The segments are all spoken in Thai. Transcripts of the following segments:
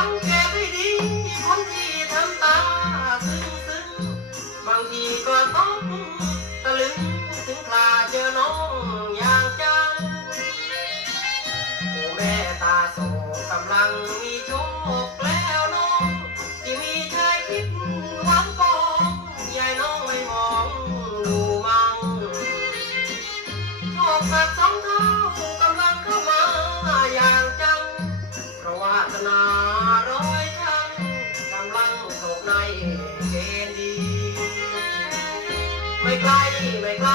ฟังแกไม่ดีคนที่ทำตาซึ้งซึ้งบางทีก็ต้อง ในเจดีไม่ไกลไม่ไกล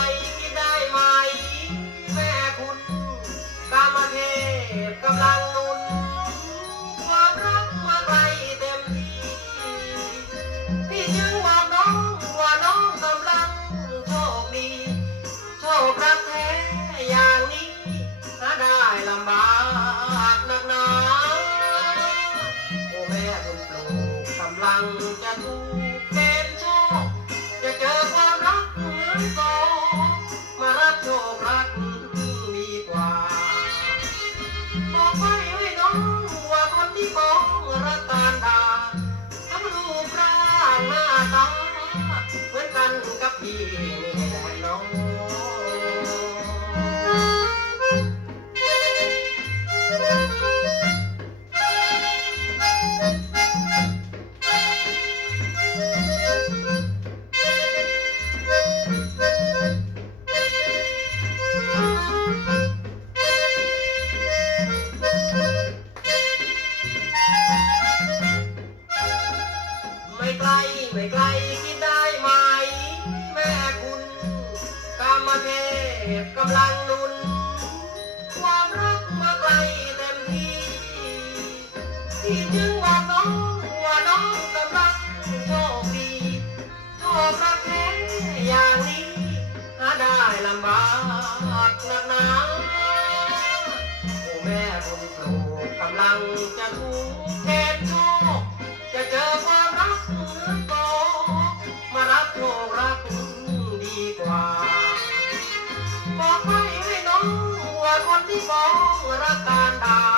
จะถูกเกณฑ์โชคจะเจอความรักเหมือนกอมารับโชครักดีกว่า บอกไว้ให้น้องว่าคนที่บอกรักกาดาทั้งรูปร่างหน้าตาเหมือนกันกับพี่ ไม่ไกลไม่ไกลคิดได้ไหม แม่คุณกามเทพกำลังนุน ความรักมาไกลเต็มที่ที่จึงว่าน้องว่าน้องกำลังโชคดีโชครักแท้อย่างนี้หาได้ลำบากนักหนาโอ้แม่คุณปลูกำลังจะถูกเกณฑ์ คนที่มองระการดา